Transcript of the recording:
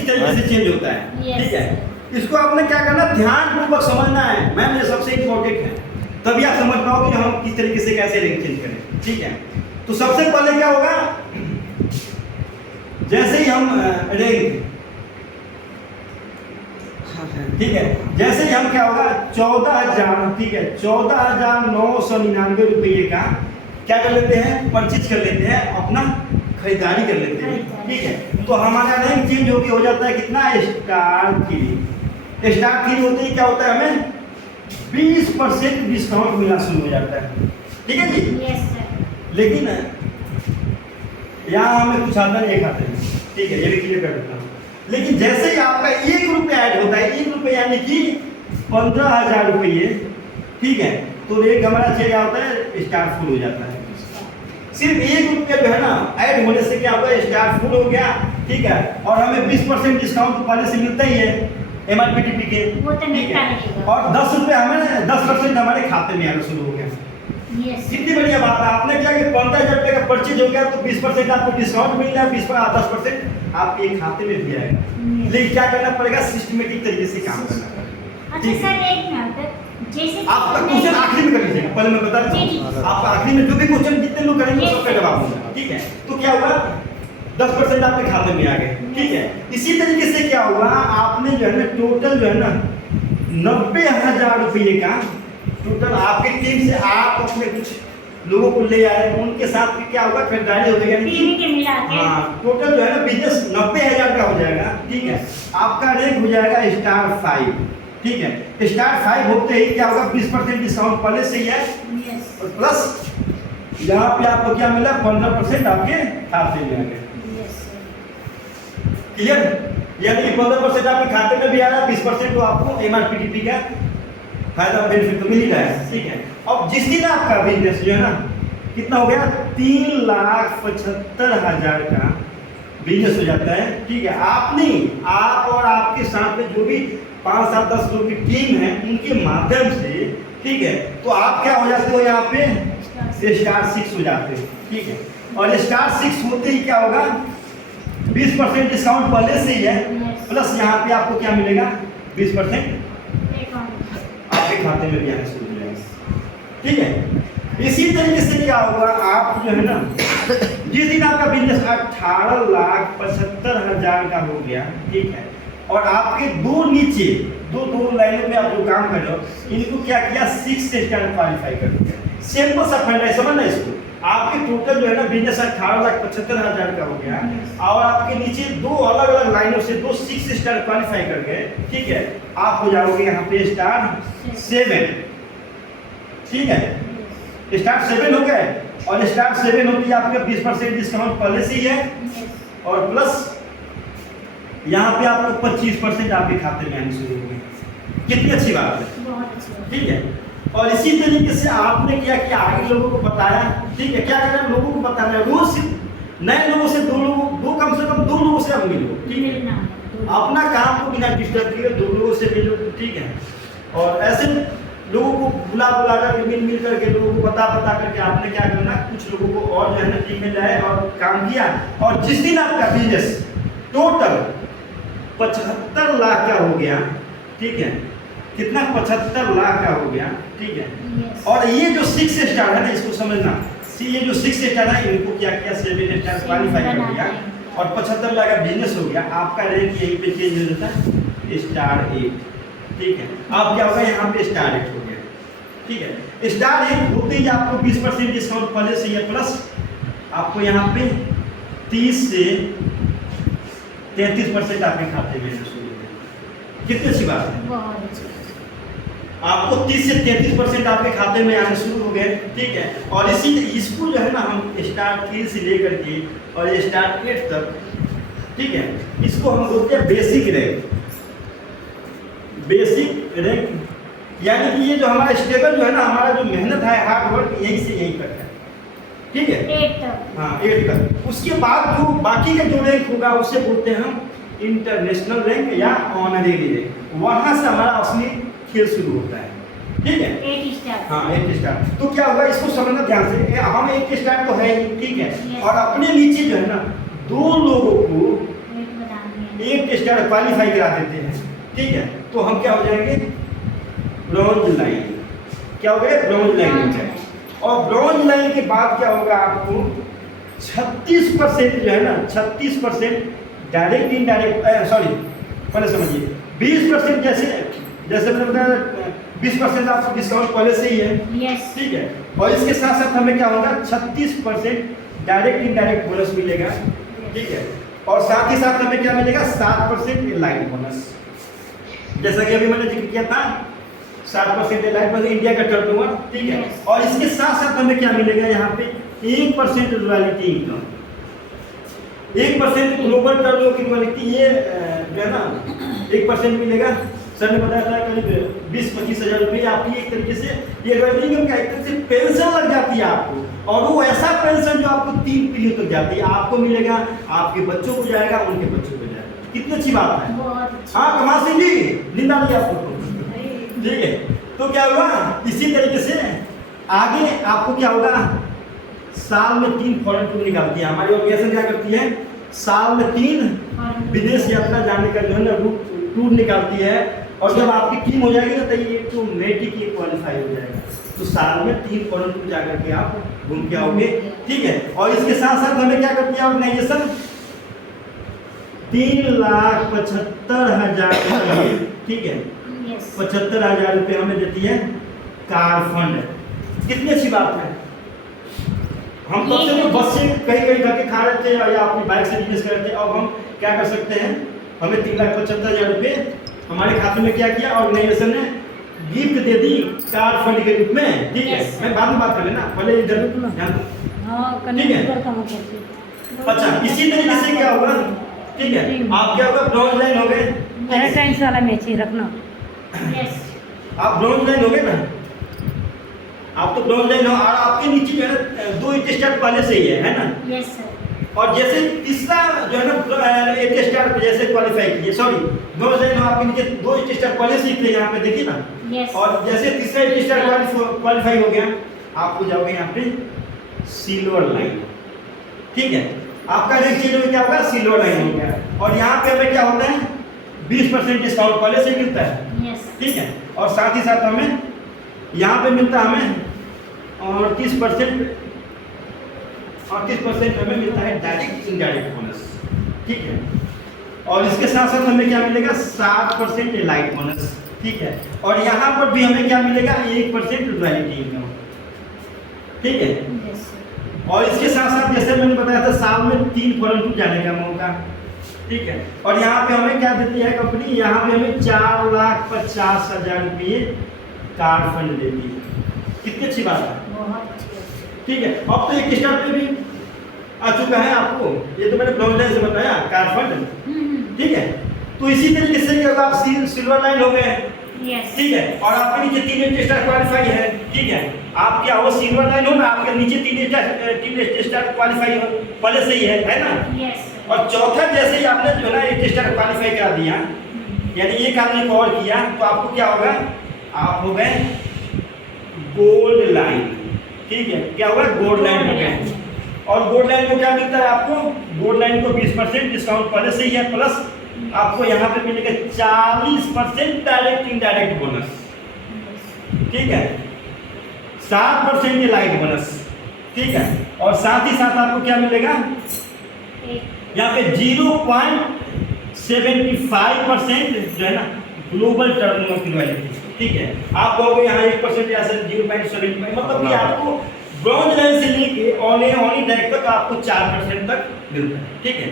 इस तरीके से चेंज होता है। ठीक है, इसको आपने क्या करना, ध्यानपूर्वक समझना है। मैम ये सबसे इम्पोर्टेंट है, तभी आप समझ पाओगे कि हम किस तरीके से कैसे रैंक चेंज करें। ठीक है, तो सबसे पहले क्या होगा, जैसे ही हम रैंक, ठीक है, जैसे ही हम क्या होगा 14,000, ठीक है, 14,999 रुपये का क्या कर लेते हैं, परचेज कर लेते हैं, अपना खरीदारी कर लेते हैं। ठीक है, तो हमारा रैंक चेंज हो जाता है कितना, स्टार 3। स्टार 3 होते ही क्या होता है, हमें 20% डिस्काउंट मिलना शुरू हो जाता है। ठीक है जी, यस सर। लेकिन यहाँ हमें कुछ आता नहीं खाते हैं। ठीक है, ये भी क्लियर कर देता हूँ। लेकिन जैसे ही आपका 1 रुपया ऐड होता है, 1 रुपये यानी कि 15,000 रुपये, ठीक है, तो रेट हमारा क्या होता है, स्टार फुल हो जाता है। सिर्फ 1 रुपया जो है ना ऐड होने से क्या होता है, स्टार फुल हो गया। ठीक है, और हमें 20% डिस्काउंट तो पहले से मिलता ही है MRPTP के। वो तो मिलता है, और 10 रुपये हमें 10% हमारे खाते में आना शुरू हो गया। कितनी बढ़िया बात है। आपने क्या कि 15,000 रुपये का परचेज हो गया तो 20% आपको डिस्काउंट मिल रहा है, 10% आपके खाते में भी आएगा। लेकिन क्या करना पड़ेगा, सिस्टमेटिक तरीके से काम करना पड़ेगा। अच्छा सर, एक मिनट, जैसे आपका क्वेश्चन आखिरी में कर लीजिएगा, पहले मैं बता रहा हूँ। आपका आखिरी में जो भी क्वेश्चन जितने लोग करेंगे सबका जवाब होगा। ठीक है, तो क्या हुआ, 10% आपके खाते में आ गए। ठीक है, इसी तरीके से क्या हुआ, आपने जो है ना टोटल जो है ना 90,000 रुपये का टोटल आपकी टीम से आप अपने कुछ लोगों को ले आए, उनके साथ भी क्या होगा, खरीदारी हो गई, यानी हाँ टोटल जो है ना बिजनेस 90,000 का हो जाएगा। ठीक है, आपका रैंक हो जाएगा स्टार 5। ठीक है, स्टार 5 होते ही क्या होगा, 20% डिस्काउंट पहले से ही है, और प्लस यहाँ पे आपको क्या मिला, 15% आपके खाते में आ गए। क्लियर, यानी कि 15% आपके खाते में भी आ रहा है, 20% तो आपको MRPTP का फायदा बेनिफिट तो मिल ही रहा है। ठीक है, अब जिस दिन आपका बिजनेस जो है ना कितना हो गया, 3,75,000 का बिजनेस हो जाता है। ठीक है, आप नहीं, आप और आपके साथ में जो भी 5, 7, 10 लोग की टीम है, उनके माध्यम से, ठीक है, तो आप क्या हो जाते हो, यहाँ पे स्टार 6 हो जाते हो। ठीक है, और स्टार 6 होते ही क्या होगा, 20% डिस्काउंट पहले से ही है, प्लस यहाँ पे आपको क्या मिलेगा, 20% आपके खाते में भी आना शुरू हो जाएगा। ठीक है, इसी तरीके से क्या होगा, आप जो है ना जिस दिन आपका बिजनेस 18,75,000 का हो गया, ठीक है, और आपके दो नीचे दो लाइनों में आप जो काम कर रहे हो, इनको क्या किया, 6 स्टार क्वालिफाई कर दिया। सिंपल सा फंडा है, समझना इसको। आपके टोटल जो है ना बिजनेस 18,75,000 का हो गया, और आपके नीचे दो अलग अलग लाइनों से 6 स्टार क्वालिफाई कर गए। ठीक है, आप हो जाओगे यहाँ पे स्टार 7। ठीक है, स्टार 7 हो गए, और स्टार 7 होती है आपके 20% डिस्काउंट पहले से ही है, और प्लस यहाँ पे आपको 25% आपके खाते में आने शुरू हो गए। कितनी अच्छी बात है। ठीक है, और इसी तरीके से आपने क्या किया, आगे लोगों को बताया। ठीक है, क्या करना, लोगों को बताना है, रोज नए लोगों से दो कम से कम 2 लोगों से आप मिलो। ठीक है, अपना काम को बिना डिस्टर्ब किए 2 लोगों से मिलो। ठीक है, और ऐसे लोगों को बुला कर मिल करके लोगों को बता करके आपने क्या करना, कुछ लोगों को और जो है ना टीम में लाए और काम किया। और जिस दिन आपका बिजनेस टोटल 75 लाख का हो गया, ठीक है, कितना, 75 लाख का हो गया। ठीक है, और ये जो 6 स्टार है ना, इसको समझना, ये जो 6 स्टार है, इनको क्या किया, 7 स्टार क्वालिफाई कर दिया, और 75 लाख का बिजनेस हो गया। आपका रैंक यहीं पे चेंज हो जाता है, स्टार 8। ठीक है, अब क्या होगा, यहाँ पे स्टार 8 हो गया। ठीक है, स्टार 8 होते ही आपको 20% डिस्काउंट पहले से है, प्लस आपको यहाँ पे 30 से 33% आपके खाते में शुरू हो गया। कितनी अच्छी बात है, आपको 30 से 33% आपके खाते में आने शुरू हो गए। ठीक है, और इसको जो है ना हम स्टार 3 से लेकर के और स्टार 8 तक, ठीक है, इसको हम बोलते हैं बेसिक रैंक। बेसिक रैंक यानी कि ये जो हमारा स्टेबल जो है ना, हमारा जो मेहनत है, हार्ड वर्क, यहीं से यहीं तक है। ठीक है, 8 तक, हाँ 8 तक। उसके बाद जो बाकी का जो रैंक होगा उसे बोलते हैं हम इंटरनेशनल रैंक या ऑनरेरी रैंक। वहाँ से हमारा असली खेल शुरू होता है। ठीक है, 8 स्टार, हाँ 8 स्टार। तो क्या होगा, इसको समझना ध्यान से, हम 8 स्टार तो है ही। ठीक है, और अपने नीचे जो है ना 2 लोगों को एक टेस्ट यार्ड क्वालिफाई करा देते हैं, ठीक है, तो हम क्या हो जाएंगे, ब्रॉन्ज लाइन। क्या हो गए, ब्रॉन्ज लाइन हो जाए। और ब्रॉन्ज लाइन के बाद क्या होगा, आपको 36% जो है ना, 36% डायरेक्ट इनडायरेक्ट, सॉरी पहले समझिए, 20% जैसे मैंने बताया 20% आपको डिस्काउंट पहले से ही है, यस ठीक है। और इसके साथ साथ हमें क्या होगा, 36% डायरेक्ट इनडायरेक्ट बोनस मिलेगा, ठीक है। और साथ ही साथ हमें क्या मिलेगा, 7% लाइन बोनस, जैसा कि अभी मैंने जिक्र किया था, 7% लाइन बोनस इंडिया का टर्नओवर, ठीक है। Yes. और इसके साथ साथ हमें क्या मिलेगा यहाँ पे, 1% रॉयल्टी इनकम, 1% ग्लोबल टर्नओवर की रॉयल्टी, ये जो है ना 1% मिलेगा। सर ने बताया था करीब 20-25 हज़ार रुपये आपकी एक तरीके से ये रॉयल्टी इनकम का एक तरह से पेंशन लग जाती है आपको, और वो ऐसा पेंशन जो आपको 3 पीढ़ी तक जाती है, आपको मिलेगा, आपके बच्चों को जाएगा, उनके बच्चों को जाएगा। कितनी अच्छी बात है। बहुत हाँ कमाल सिंह जी, निंदा नहीं आपको, ठीक है। तो क्या होगा, इसी तरीके से आगे आपको क्या होगा, साल में 3 फॉरेन टूर निकालती है हमारी ऑर्गेनाइजेशन, क्या करती है, साल में 3 विदेश यात्रा जाने का जो है ना टूर निकालती है। और जब आपकी टीम हो जाएगी ना, तो ये तो मेटी की क्वालिफाई हो जाएगा, तो साल में 3 फॉरेन टूर जाकर के आप घूम के आओगे, ठीक है। और इसके साथ साथ हमें क्या करती है ऑर्गेनाइजेशन, 3,75,000 रुपये, ठीक है, यस 75,000 रुपये हमें देती है कार फंड। कितनी अच्छी बात है। हम तब से तो बस से कहीं कहीं करके खा रहे थे या अपनी बाइक से बिजनेस कर रहे थे, अब हम क्या कर सकते हैं, हमें 3,75,000 रुपये हमारे खाते में क्या किया, ऑर्गेनाइजेशन ने गिफ्ट दे दी कार फंड के रूप में, ठीक है। Yes. मैं बाद में बात कर लेना, पहले इधर ध्यान दो, ठीक है। अच्छा इसी तरीके से क्या होगा, ठीक है, आप क्या होगा, ब्रॉन्ज लाइन हो गए, वैलेंटाइन्स वाला मैच ही रखना। यस आप ब्रॉन्ज लाइन हो गए ना, आप तो ब्रॉन्ज लाइन हो, और आपके नीचे जो है ना 2 स्टार पहले से ही है ना। यस सर और जैसे तीसरा जो है ना 1 स्टार जैसे क्वालिफाई कीजिए, सॉरी ब्रॉन्ज लाइन हो, आपके नीचे 2 स्टार पहले से ही थे, यहाँ पे देखिए ना। यस और जैसे तीसरा 1 स्टार क्वालिफाई हो गया, आप हो जाओगे यहाँ पे सिल्वर लाइन, ठीक है। आपका रैंक चेंज हो क्या होगा, सिल्वर लाइन हो गया। और यहाँ पे हमें क्या होता है, 20% डिस्काउंट पहले से मिलता है, यस ठीक है। और साथ ही साथ हमें यहाँ पे मिलता है हमें 38% हमें मिलता है डायरेक्ट इनडायरेक्ट बोनस, ठीक है। और इसके साथ साथ हमें क्या मिलेगा, 7% लाइट बोनस, ठीक है। और यहाँ पर भी हमें क्या मिलेगा, 1% रॉयल्टी इनकम, ठीक है। यस और इसके साथ साथ जैसे मैंने बताया था, साल में 3 फॉरेन टूर जाने का मौका, ठीक है। और यहाँ पे हमें क्या देती है कंपनी, यहाँ पे हमें 4,50,000 रुपये कार फंड देती है। कितनी अच्छी बात है, बहुत अच्छी ठीक है। अब तो 1 स्टार पे भी आ चुका है आपको, ये तो मैंने ब्रॉन्ज लाइन से बताया कार फंड, ठीक है। तो इसी तरीके से जब आप सिल्वर लाइन हो गए, यस ठीक है, और आपके नीचे 3 स्टार क्वालिफाई है, ठीक है। आप क्या हो, सिल्वर लाइन हो ना, आपके नीचे 3 स्टार क्वालिफाई हो पहले से ही है ना। यस और चौथा जैसे ही आपने जो है ना 1 स्टार क्वालिफाई करा दिया, यानी एक आदमी को और किया, तो आपको क्या होगा, आप हो गए गोल्ड लाइन, ठीक है। क्या होगा, गोल्ड लाइन हो गए। और गोल्ड लाइन को क्या मिलता है आपको, गोल्ड लाइन को 20% डिस्काउंट पहले से ही है, प्लस आपको यहाँ पे मिलेगा 40% डायरेक्ट इनडायरेक्ट बोनस, ठीक है, 7% लाइट बोनस, ठीक है। और साथ ही साथ आपको क्या मिलेगा, यहाँ पे 0.75% जो है ना ग्लोबल टर्नओवर की रॉयल्टी, ठीक है। आप कहोगे यहाँ 1% या 0.75, मतलब कि आपको ब्रॉन्ज लाइन से लेके ऑन डायरेक्ट तक आपको 4% तक मिलता है, ठीक है।